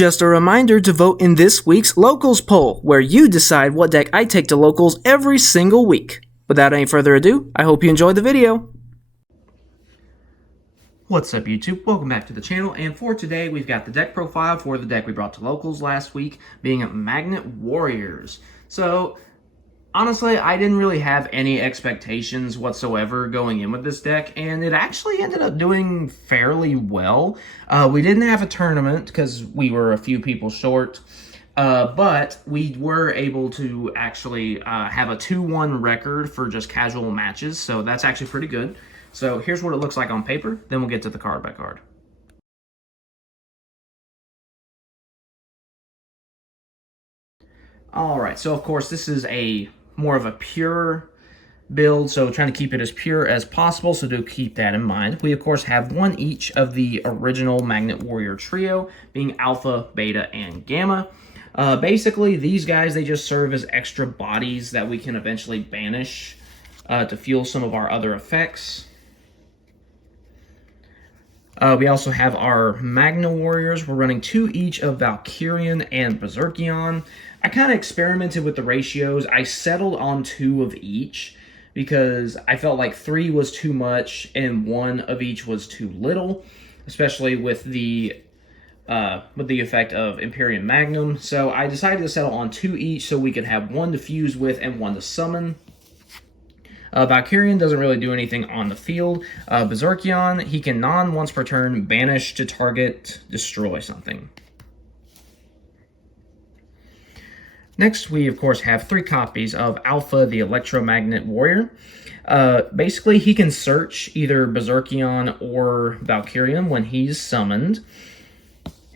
Just a reminder to vote in this week's Locals poll, where you decide what deck I take to Locals every single week. Without any further ado, I hope you enjoyed the video. What's up, YouTube? Welcome back to the channel, and for today we've got the deck profile for the deck we brought to Locals last week, being Magnet Warriors. So, honestly, I didn't really have any expectations whatsoever going in with this deck, and it actually ended up doing fairly well. We didn't have a tournament because we were a few people short, but we were able to actually have a 2-1 record for just casual matches, so that's actually pretty good. So here's what it looks like on paper, then we'll get to the card by card. Alright, so of course this is more of a pure build, so trying to keep it as pure as possible, so do keep that in mind. We of course have one each of the original Magnet Warrior trio, being Alpha, Beta, and Gamma. Basically, these guys, they just serve as extra bodies that we can eventually banish to fuel some of our other effects. We also have our Magna Warriors. We're running 2 each of Valkyrian and Berserkion. I kind of experimented with the ratios. I settled on 2 of each because I felt like 3 was too much and 1 of each was too little, especially with the effect of Imperium Magnum. So I decided to settle on 2 each so we could have 1 to fuse with and 1 to summon. Valkyrian doesn't really do anything on the field. Berserkion, he can once per turn banish to target, destroy something. Next, we of course have 3 copies of Alpha, the Electromagnet Warrior. Basically, he can search either Berserkion or Valkyrian when he's summoned.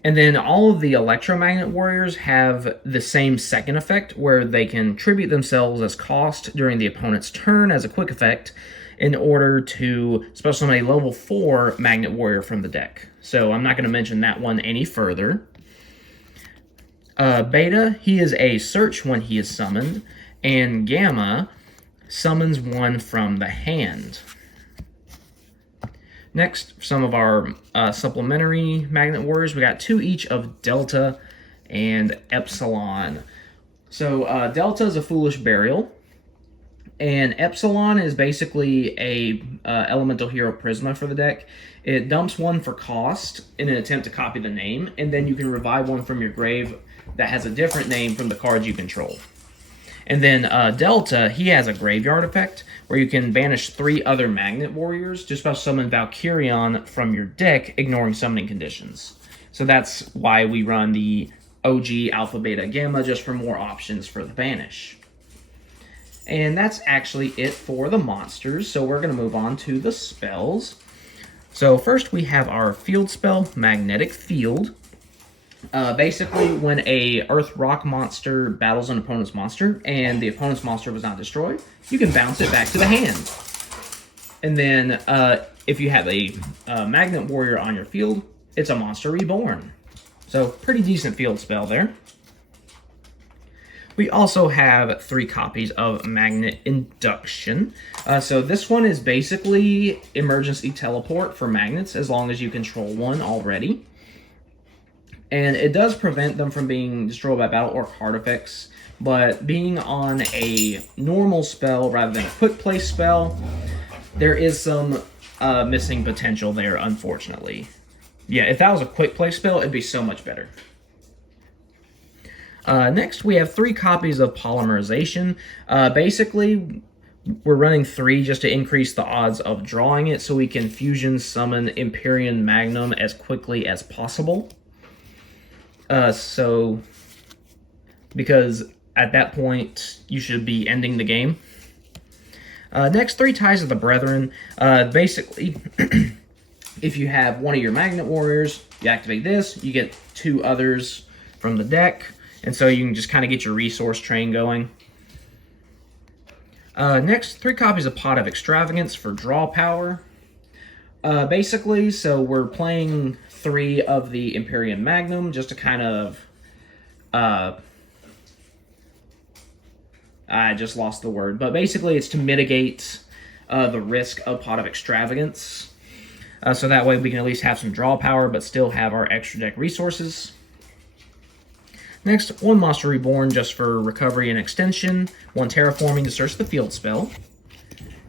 And then all of the Electromagnet Warriors have the same second effect, where they can tribute themselves as cost during the opponent's turn as a quick effect in order to special summon a level 4 Magnet Warrior from the deck. So I'm not going to mention that one any further. Beta, he is a search when he is summoned, and Gamma summons one from the hand. Next, some of our supplementary Magnet Warriors. We got 2 each of Delta and Epsilon. So Delta is a Foolish Burial, and Epsilon is basically a Elemental Hero Prisma for the deck. It dumps 1 for cost in an attempt to copy the name, and then you can revive 1 from your grave that has a different name from the cards you control. And then Delta, he has a graveyard effect where you can banish 3 other Magnet Warriors to special summon Valkyrion from your deck, ignoring summoning conditions. So that's why we run the OG Alpha, Beta, Gamma, just for more options for the banish. And that's actually it for the monsters, so we're going to move on to the spells. So first we have our field spell, Magnetic Field. Basically, when a Earth Rock monster battles an opponent's monster, and the opponent's monster was not destroyed, you can bounce it back to the hand. And then, if you have a Magnet Warrior on your field, it's a Monster Reborn. So, pretty decent field spell there. We also have 3 copies of Magnet Induction. So this one is basically emergency teleport for magnets, as long as you control one already. And it does prevent them from being destroyed by battle or card effects, but being on a normal spell rather than a quick play spell, there is some missing potential there, unfortunately. Yeah, if that was a quick play spell, it'd be so much better. Next, we have 3 copies of Polymerization. Basically, we're running 3 just to increase the odds of drawing it, so we can fusion summon Imperium Magnum as quickly as possible. Because at that point, you should be ending the game. Next, 3 Ties of the Brethren. Basically, if you have one of your Magnet Warriors, you activate this, you get 2 others from the deck, and so you can just kind of get your resource train going. Next, 3 copies of Pot of Extravagance for draw power. Basically, so we're playing 3 of the Imperium Magnum just to kind of... I just lost the word. But basically, it's to mitigate the risk of Pot of Extravagance. So that way we can at least have some draw power, but still have our extra deck resources. Next, 1 Monster Reborn just for recovery and extension, 1 Terraforming to search the field spell.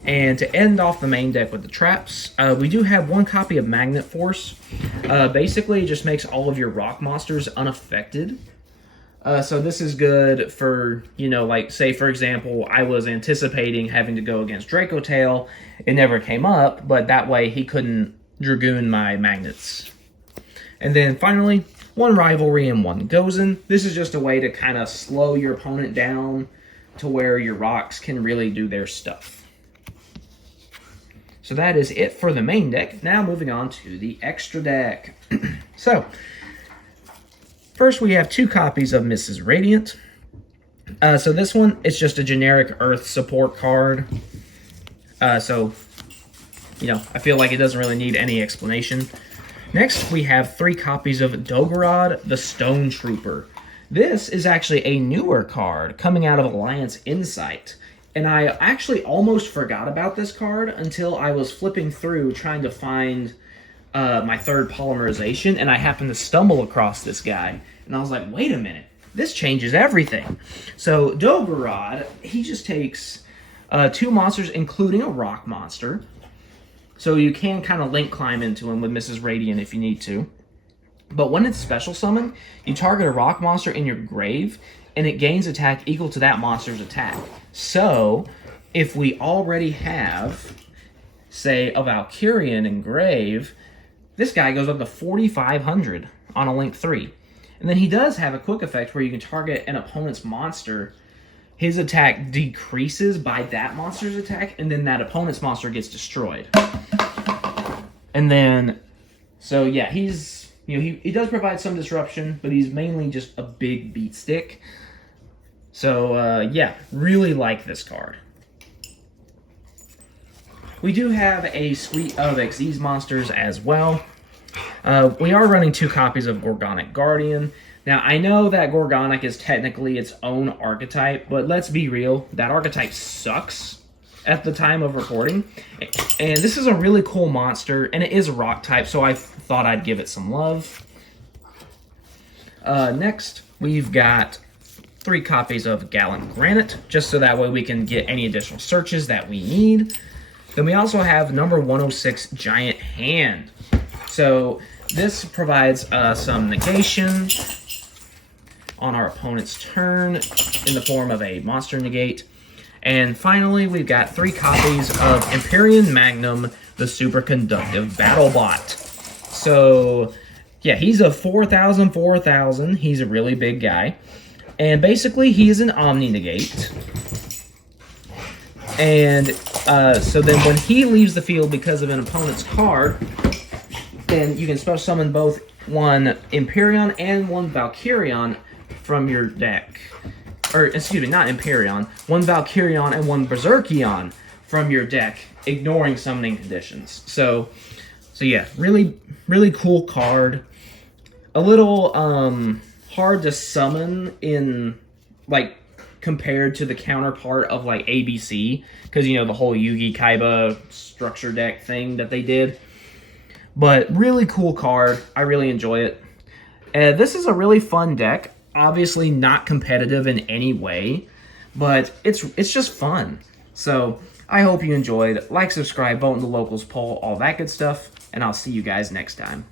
And to end off the main deck with the traps, we do have 1 copy of Magnet Force. Basically, it just makes all of your rock monsters unaffected. So this is good for, you know, like, say, for example, I was anticipating having to go against Draco Tail. It never came up, but that way he couldn't Dragoon my magnets. And then finally, 1 Rivalry and 1 Gozen. This is just a way to kind of slow your opponent down to where your rocks can really do their stuff. So that is it for the main deck. Now moving on to the extra deck. So, first we have 2 copies of Mrs. Radiant. So this one, it's just a generic Earth support card. So, you know, I feel like it doesn't really need any explanation. Next, we have 3 copies of Doggerad, the Stone Trooper. This is actually a newer card coming out of Alliance Insight. And I actually almost forgot about this card until I was flipping through trying to find my 3rd polymerization, and I happened to stumble across this guy. And I was like, wait a minute, this changes everything. So Doggerad, he just takes 2 monsters, including a rock monster. So you can kind of link climb into him with Mrs. Radiant if you need to. But when it's special summon, you target a rock monster in your grave, and it gains attack equal to that monster's attack. So, if we already have, say, a Valkyrian in grave, this guy goes up to 4,500 on a Link 3. And then he does have a quick effect where you can target an opponent's monster. His attack decreases by that monster's attack, and then that opponent's monster gets destroyed. And then, so yeah, he's, you know, he does provide some disruption, but he's mainly just a big beat stick. So, yeah, really like this card. We do have a suite of Xyz monsters as well. We are running 2 copies of Gorgonic Guardian. Now, I know that Gorgonic is technically its own archetype, but let's be real, that archetype sucks at the time of recording. And this is a really cool monster, and it is a rock type, so I thought I'd give it some love. Next, we've got 3 copies of Gallant Granite, just so that way we can get any additional searches that we need. Then we also have number 106, Giant Hand. So this provides some negation on our opponent's turn in the form of a monster negate. And finally, we've got 3 copies of Empyrean Magnum, the Superconductive Battlebot. So, yeah, he's a 4,000. He's a really big guy. And basically, he is an Omni Negate. And so then when he leaves the field because of an opponent's card, then you can special summon both 1 Empyrean and 1 Valkyrion from your deck. Or, excuse me, not Empyrean. 1 Valkyrion and 1 Berserkion from your deck, ignoring summoning conditions. So yeah, really, really cool card. A little hard to summon in, like, compared to the counterpart of, like, ABC, because, you know, the whole Yugi Kaiba structure deck thing that they did. But really cool card. I really enjoy it. This is a really fun deck. Obviously not competitive in any way, but it's just fun. So I hope you enjoyed. Like, subscribe, vote in the locals poll, all that good stuff, and I'll see you guys next time.